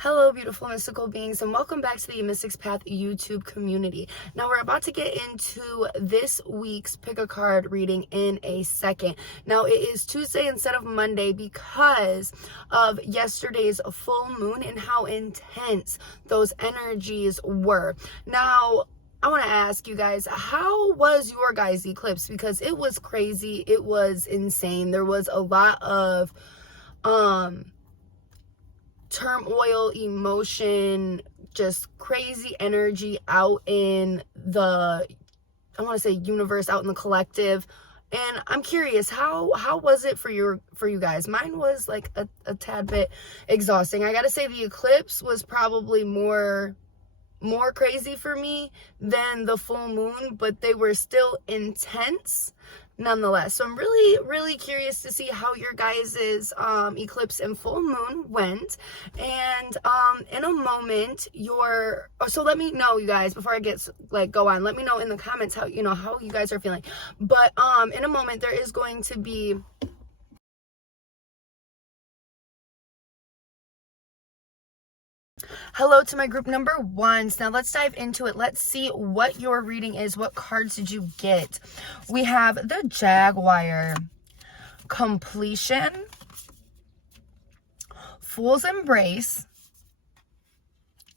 Hello, beautiful mystical beings, and welcome back to the amysticspath YouTube community. Now, we're about to get into this week's pick a card reading in a second. Now, it is Tuesday instead of Monday because of yesterday's full moon and how intense those energies were. Now, I want to ask you guys, how was your guys' eclipse? Because it was crazy. It was insane. There was a lot of turmoil, emotion, just crazy energy out in the, I want to say universe, out in the collective. And I'm curious, how was it for you guys? Mine was like a tad bit exhausting. I gotta say the eclipse was probably more crazy for me than the full moon, but they were still intense nonetheless. So I'm really curious to see how your guys's eclipse and full moon went. And in a moment, so let me know, you guys, before I get go on, let me know in the comments how you guys are feeling. But in a moment there is going to be hello to my group number ones. Now let's dive into it. Let's see what your reading is. What cards did you get? We have the Jaguar, completion, Fool's Embrace,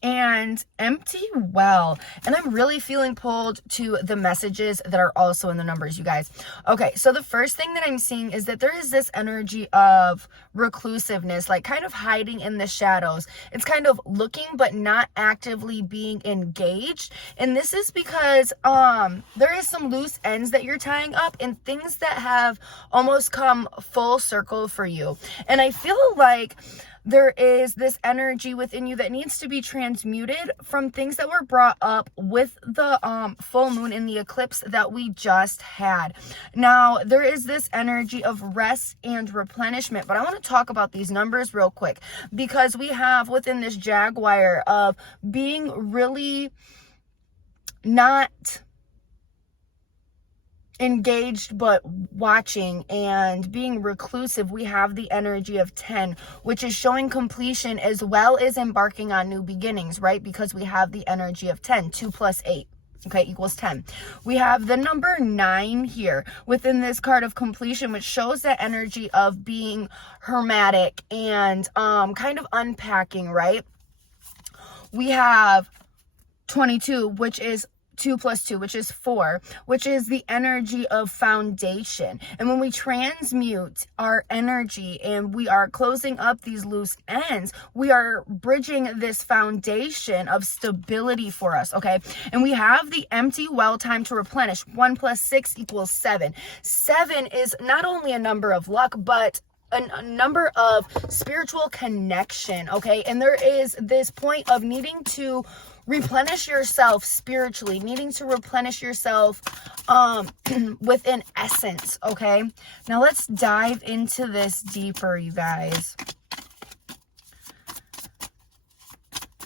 and empty well. And I'm really feeling pulled to the messages that are also in the numbers, you guys. Okay, so the first thing that I'm seeing is that there is this energy of reclusiveness, like kind of hiding in the shadows. It's kind of looking but not actively being engaged. And this is because there is some loose ends that you're tying up and things that have almost come full circle for you. And I feel like there is this energy within you that needs to be transmuted from things that were brought up with the full moon in the eclipse that we just had. Now, there is this energy of rest and replenishment, but I want to talk about these numbers real quick because we have within this Jaguar of being really not engaged but watching and being reclusive. We have the energy of 10, which is showing completion as well as embarking on new beginnings, right? Because we have the energy of 10. 2 plus 8, okay, equals 10. We have the number 9 here within this card of completion, which shows that energy of being hermetic and kind of unpacking, right? We have 22, which is 2 plus 2, which is 4, which is the energy of foundation. And when we transmute our energy and we are closing up these loose ends, we are bridging this foundation of stability for us, okay? And we have the empty well, time to replenish. 1 plus 6 equals 7. 7 is not only a number of luck, but a number of spiritual connection, okay? And there is this point of needing to replenish yourself spiritually, needing to replenish yourself within essence, okay? Now let's dive into this deeper, you guys.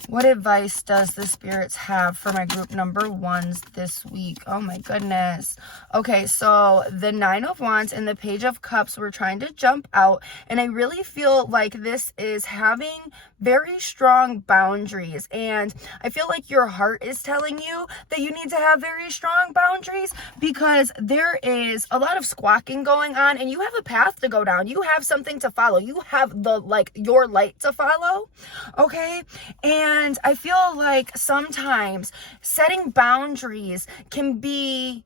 What advice does the spirits have for my group number ones this week? Oh my goodness. Okay, so the 9 of Wands and the Page of Cups, we're trying to jump out. And I really feel like this is having very strong boundaries. And I feel like your heart is telling you that you need to have very strong boundaries because there is a lot of squawking going on and you have a path to go down. You have something to follow. You have your light to follow, okay? And I feel like sometimes setting boundaries can be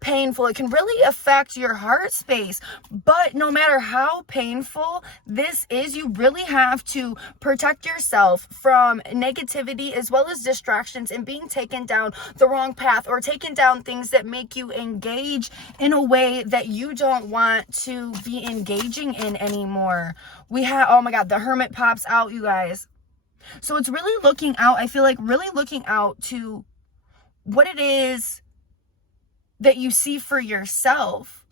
painful. It can really affect your heart space. But no matter how painful this is, you really have to protect yourself from negativity as well as distractions and being taken down the wrong path or taken down things that make you engage in a way that you don't want to be engaging in anymore. We have, oh my God, the Hermit pops out, you guys. So it's really looking out, I feel like really looking out to what it is that you see for yourself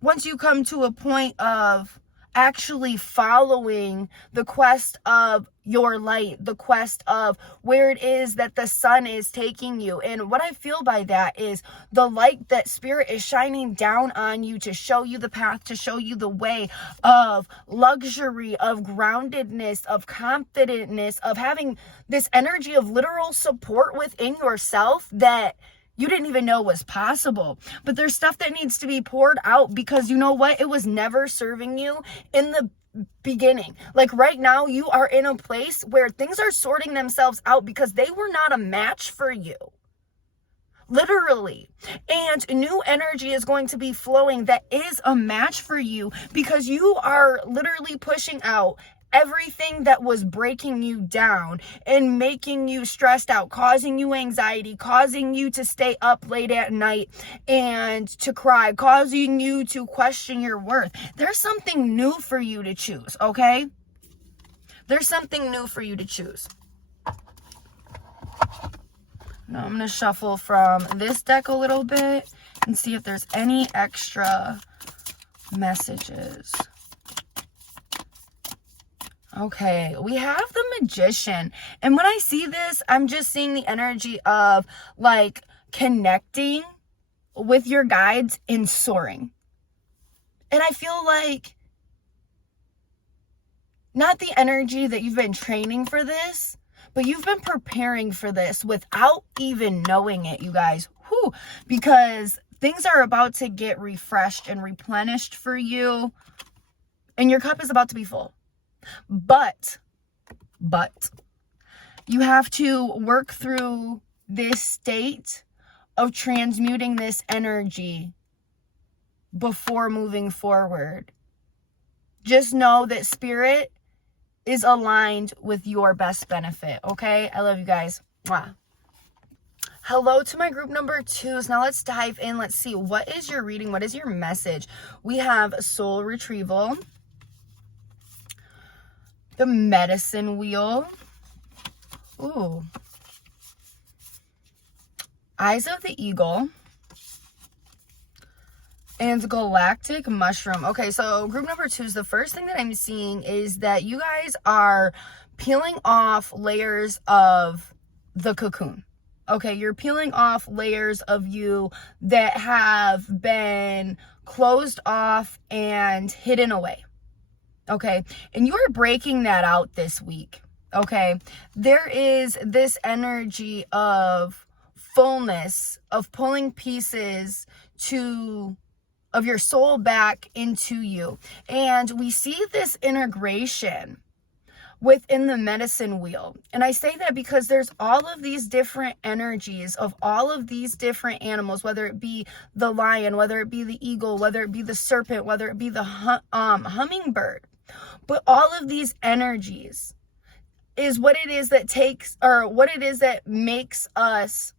once you come to a point of actually following the quest of your light, the quest of where it is that the sun is taking you. And what I feel by that is the light that Spirit is shining down on you to show you the path, to show you the way of luxury, of groundedness, of confidentness, of having this energy of literal support within yourself that you didn't even know was possible. But there's stuff that needs to be poured out because you know what? It was never serving you in the beginning. Like right now, you are in a place where things are sorting themselves out because they were not a match for you. Literally. And new energy is going to be flowing that is a match for you because you are literally pushing out everything that was breaking you down and making you stressed out, causing you anxiety, causing you to stay up late at night and to cry, causing you to question your worth. There's something new for you to choose, okay? There's something new for you to choose. Now I'm going to shuffle from this deck a little bit and see if there's any extra messages. Okay, we have the Magician. And when I see this, I'm just seeing the energy of like connecting with your guides and soaring. And I feel like not the energy that you've been training for this, but you've been preparing for this without even knowing it, you guys. Whew, because things are about to get refreshed and replenished for you. And your cup is about to be full. But you have to work through this state of transmuting this energy before moving forward. Just know that Spirit is aligned with your best benefit, okay? I love you guys. Mwah. Hello to my group number 2s. Now let's dive in. Let's see, what is your reading? What is your message? We have soul retrieval, the medicine wheel. Ooh. Eyes of the eagle. And galactic mushroom. Okay, so group number 2 is the first thing that I'm seeing is that you guys are peeling off layers of the cocoon. Okay, you're peeling off layers of you that have been closed off and hidden away. Okay, and you are breaking that out this week. Okay, there is this energy of fullness, of pulling pieces of your soul back into you. And we see this integration within the medicine wheel. And I say that because there's all of these different energies of all of these different animals, whether it be the lion, whether it be the eagle, whether it be the serpent, whether it be the hummingbird. But all of these energies is what it is that what it is that makes us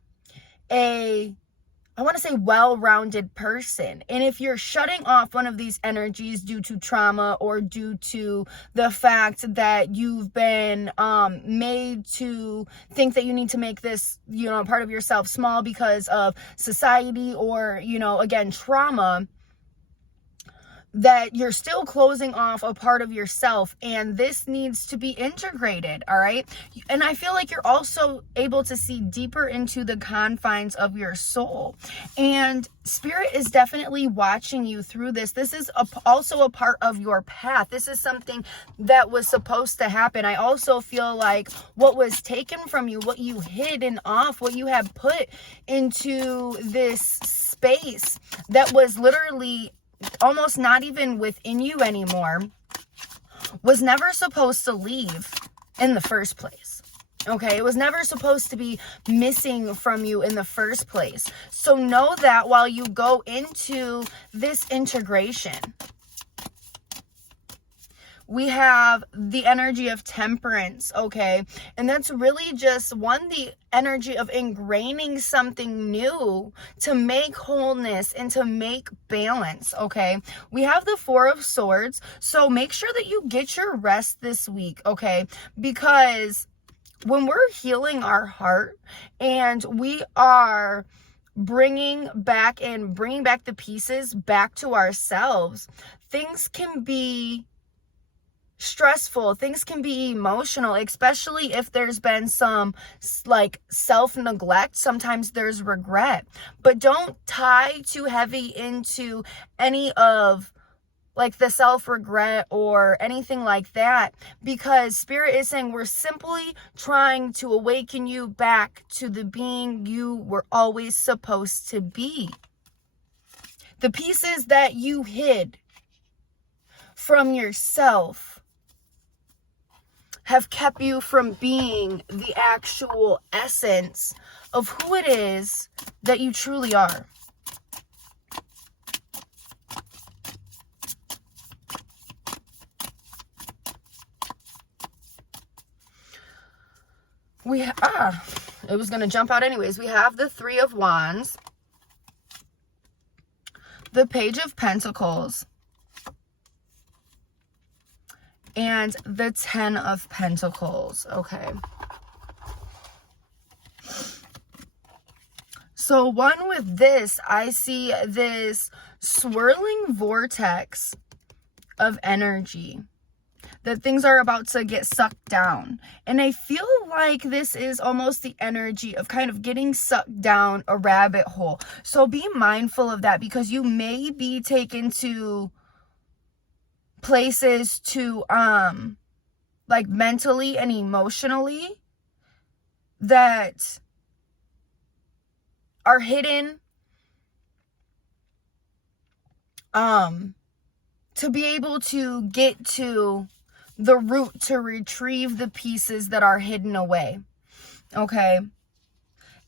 I want to say well-rounded person. And if you're shutting off one of these energies due to trauma or due to the fact that you've been made to think that you need to make this, part of yourself small because of society or, again, trauma, that you're still closing off a part of yourself, and this needs to be integrated, all right? And I feel like you're also able to see deeper into the confines of your soul, and Spirit is definitely watching you through this. This is also a part of your path. This is something that was supposed to happen. I also feel like what was taken from you, what you hid and off, what you have put into this space that was literally almost not even within you anymore, was never supposed to leave in the first place. Okay, it was never supposed to be missing from you in the first place. So know that while you go into this integration, we have the energy of temperance, okay? And that's really just the energy of ingraining something new to make wholeness and to make balance, okay? We have the 4 of Swords, so make sure that you get your rest this week, okay? Because when we're healing our heart and we are bringing back the pieces back to ourselves, things can be stressful. Things can be emotional, especially if there's been some like self-neglect. Sometimes there's regret, but don't tie too heavy into any of like the self-regret or anything like that, because Spirit is saying we're simply trying to awaken you back to the being you were always supposed to be. The pieces that you hid from yourself have kept you from being the actual essence of who it is that you truly are. It was going to jump out anyways. We have the Three of Wands, the Page of Pentacles, and the Ten of Pentacles. Okay. So one with this, I see this swirling vortex of energy that things are about to get sucked down. And I feel like this is almost the energy of kind of getting sucked down a rabbit hole. So be mindful of that, because you may be taken to places to like mentally and emotionally that are hidden, to be able to get to the root to retrieve the pieces that are hidden away. Okay.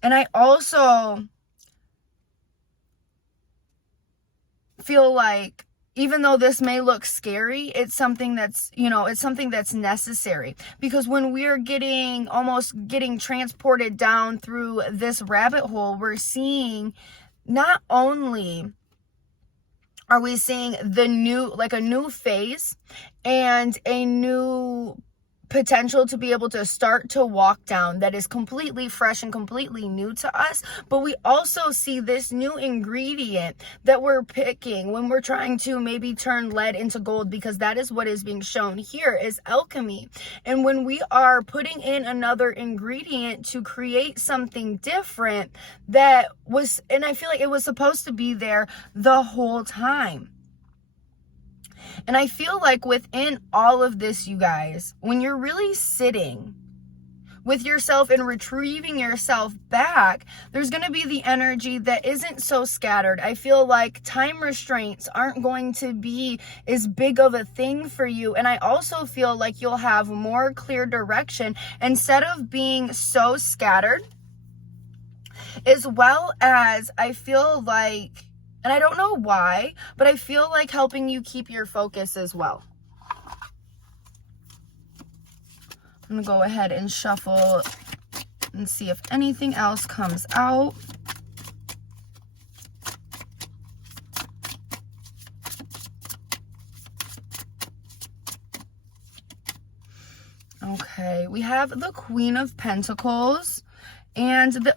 And I also feel like, even though this may look scary, it's something that's, it's something that's necessary. Because when we're almost getting transported down through this rabbit hole, we're seeing not only are we seeing a new phase and a new potential to be able to start to walk down that is completely fresh and completely new to us, but we also see this new ingredient that we're picking when we're trying to maybe turn lead into gold, because that is what is being shown here is alchemy. And when we are putting in another ingredient to create something different that was, and I feel like it was supposed to be there the whole time. And I feel like within all of this, you guys, when you're really sitting with yourself and retrieving yourself back, there's going to be the energy that isn't so scattered. I feel like time restraints aren't going to be as big of a thing for you. And I also feel like you'll have more clear direction instead of being so scattered, as well as I feel like, and I don't know why, but I feel like helping you keep your focus as well. I'm going to go ahead and shuffle and see if anything else comes out. Okay, we have the Queen of Pentacles and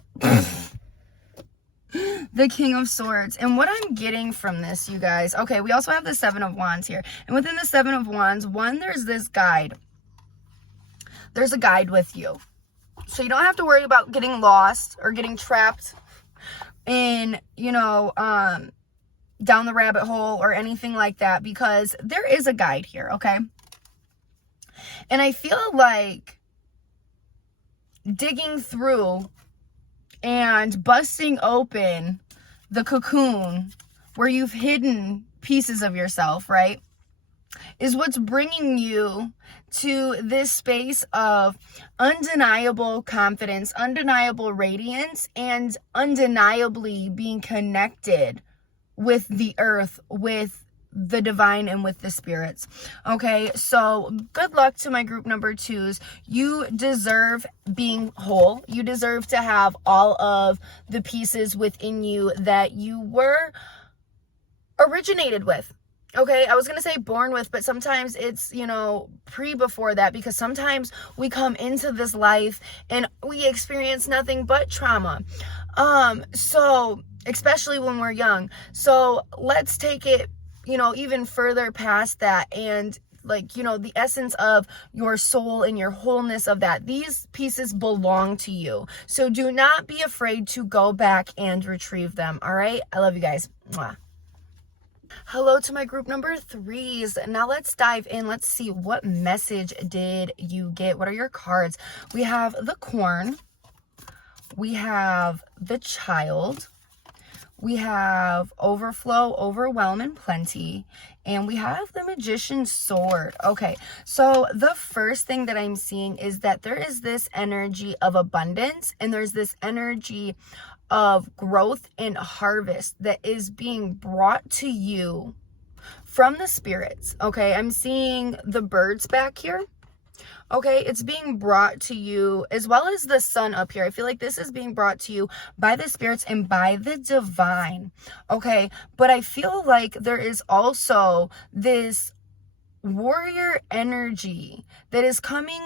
the King of Swords. And what I'm getting from this, you guys, okay, we also have the Seven of Wands here. And within the Seven of Wands, there's this guide. There's a guide with you. So you don't have to worry about getting lost or getting trapped in, down the rabbit hole or anything like that, because there is a guide here, okay? And I feel like digging through and busting open the cocoon where you've hidden pieces of yourself, right, is what's bringing you to this space of undeniable confidence, undeniable radiance, and undeniably being connected with the earth, with the divine, and with the spirits. Okay, so good luck to my group number 2s. You deserve being whole. You deserve to have all of the pieces within you that you were originated with. Okay, I was going to say born with, but sometimes it's, before that, because sometimes we come into this life and we experience nothing but trauma. So especially when we're young. So let's take it, even further past that and like, you know, the essence of your soul and your wholeness of that. These pieces belong to you. So do not be afraid to go back and retrieve them. All right. I love you guys. Mwah. Hello to my group number 3s. Now let's dive in. Let's see, what message did you get? What are your cards? We have the Corn. We have the Child. We have Overflow, Overwhelm, and Plenty. And we have the Magician's Sword. Okay, so the first thing that I'm seeing is that there is this energy of abundance, and there's this energy of growth and harvest that is being brought to you from the spirits. Okay, I'm seeing the birds back here. Okay, it's being brought to you, as well as the sun up here. I feel like this is being brought to you by the spirits and by the divine. Okay, but I feel like there is also this warrior energy that is coming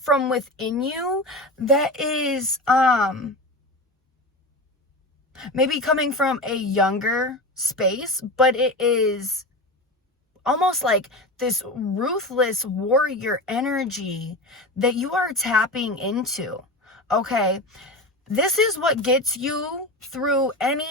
from within you that is maybe coming from a younger space, but it is almost like this ruthless warrior energy that you are tapping into. Okay, this is what gets you through any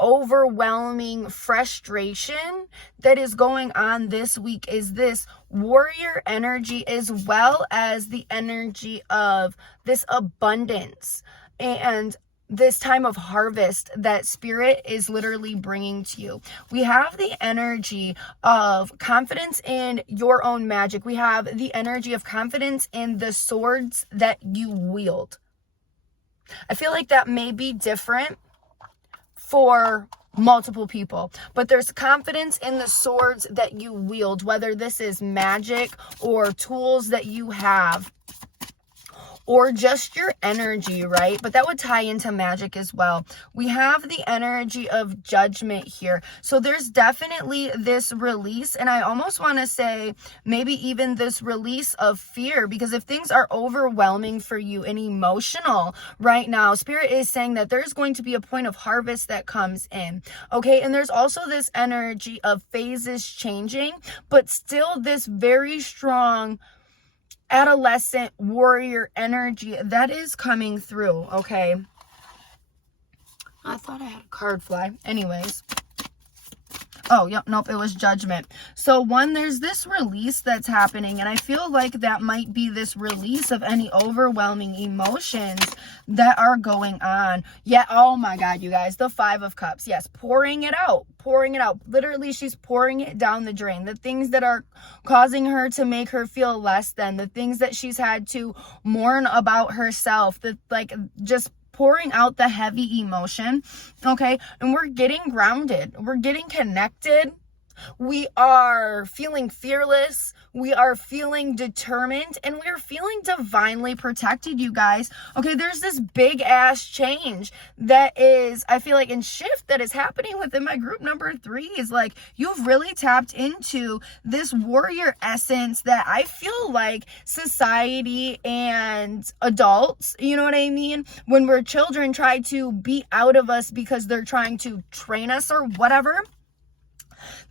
overwhelming frustration that is going on this week, is this warrior energy, as well as the energy of this abundance and this time of harvest that spirit is literally bringing to you. We have the energy of confidence in your own magic. We have the energy of confidence in the swords that you wield. I feel like that may be different for multiple people, but there's confidence in the swords that you wield, whether this is magic or tools that you have, or just your energy, right? But that would tie into magic as well. We have the energy of judgment here. So there's definitely this release, and I almost want to say maybe even this release of fear, because if things are overwhelming for you and emotional right now, Spirit is saying that there's going to be a point of harvest that comes in, okay? And there's also this energy of phases changing, but still this very strong adolescent warrior energy that is coming through. Okay, I thought I had a card fly. Anyways, oh yep, nope, it was judgment. So there's this release that's happening, and I feel like that might be this release of any overwhelming emotions that are going on. Yeah, oh my god, you guys, the 5 of Cups. Yes, pouring it out. Literally, she's pouring it down the drain. The things that are causing her to make her feel less than, the things that she's had to mourn about herself, just pouring out the heavy emotion. Okay, and we're getting grounded, we're getting connected, we are feeling fearless, we are feeling determined, and we are feeling divinely protected, you guys. Okay, there's this big ass change that is, I feel like, in shift that is happening within my group number 3. Is like, you've really tapped into this warrior essence that I feel like society and adults, you know what I mean, when we're children, try to beat out of us because they're trying to train us or whatever,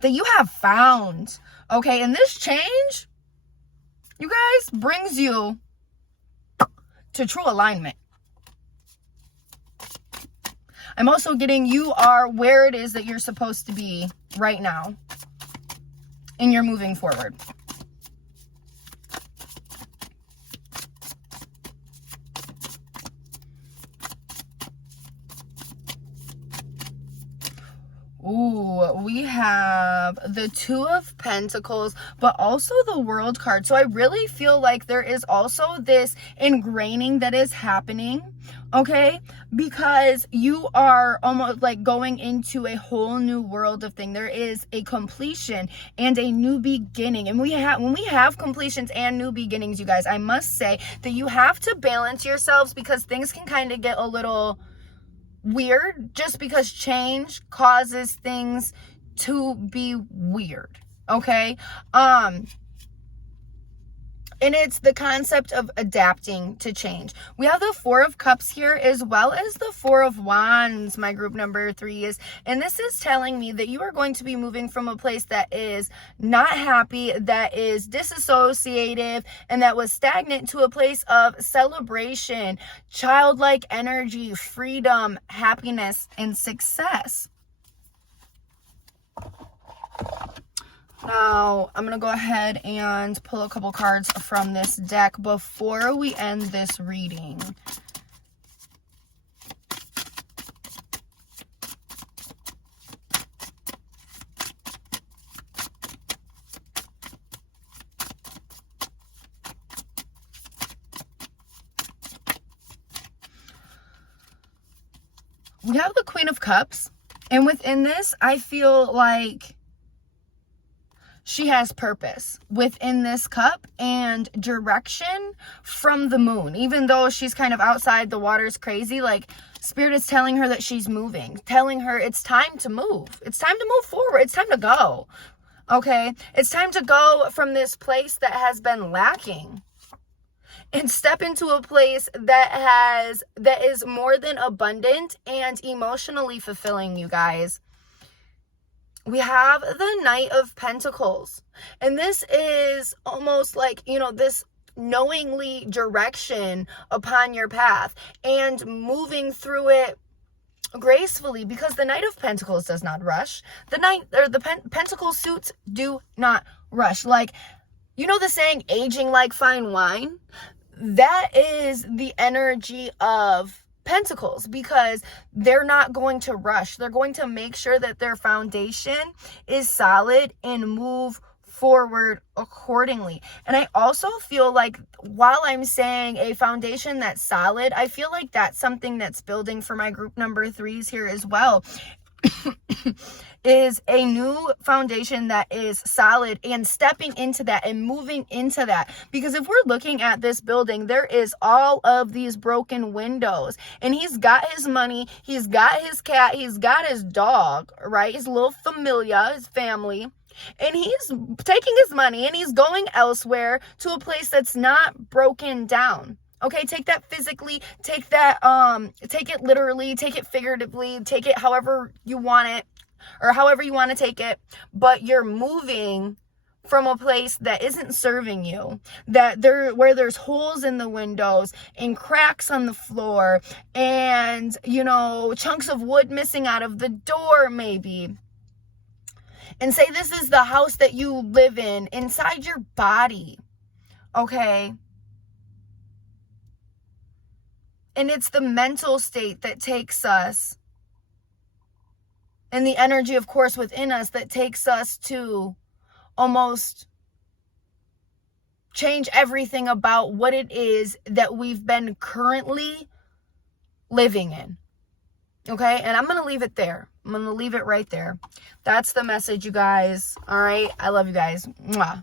that you have found. Okay, and this change, you guys, brings you to true alignment. I'm also getting you are where it is that you're supposed to be right now, and you're moving forward. Ooh, we have the 2 of Pentacles, but also the World card. So I really feel like there is also this ingraining that is happening, okay? Because you are almost like going into a whole new world of thing. There is a completion and a new beginning. And when we have completions and new beginnings, you guys, I must say that you have to balance yourselves, because things can kind of get a little weird, just because change causes things to be weird. Okay, And it's the concept of adapting to change. We have the Four of Cups here as well as the Four of Wands, my group number 3 is. And this is telling me that you are going to be moving from a place that is not happy, that is disassociative, and that was stagnant to a place of celebration, childlike energy, freedom, happiness, and success. Now, I'm going to go ahead and pull a couple cards from this deck before we end this reading. We have the Queen of Cups, and within this, I feel like she has purpose within this cup and direction from the moon. Even though she's kind of outside, the water's crazy, like Spirit is telling her that she's moving, telling her it's time to move. It's time to move forward. It's time to go. Okay? It's time to go from this place that has been lacking and step into a place that is more than abundant and emotionally fulfilling, you guys. We have the Knight of Pentacles, and this is almost like, this knowingly direction upon your path and moving through it gracefully, because the Knight of Pentacles does not rush. The Pentacle suits do not rush. Like, the saying, aging like fine wine? That is the energy of Pentacles, because they're not going to rush. They're going to make sure that their foundation is solid and move forward accordingly. And I also feel like, while I'm saying a foundation that's solid, I feel like that's something that's building for my group number 3s here as well. Is a new foundation that is solid, and stepping into that and moving into that. Because if we're looking at this building, there is all of these broken windows, and he's got his money, he's got his cat, he's got his dog, right? His little familia, his family, and he's taking his money and he's going elsewhere to a place that's not broken down. Okay, take that physically, take that, take it literally, take it figuratively, take it however you want it, or however you want to take it, but you're moving from a place that isn't serving you, where there's holes in the windows and cracks on the floor and, chunks of wood missing out of the door maybe. And say this is the house that you live in inside your body, okay? And it's the mental state that takes us, and the energy, of course, within us that takes us to almost change everything about what it is that we've been currently living in. Okay? And I'm going to leave it there. I'm going to leave it right there. That's the message, you guys. All right? I love you guys. Mwah.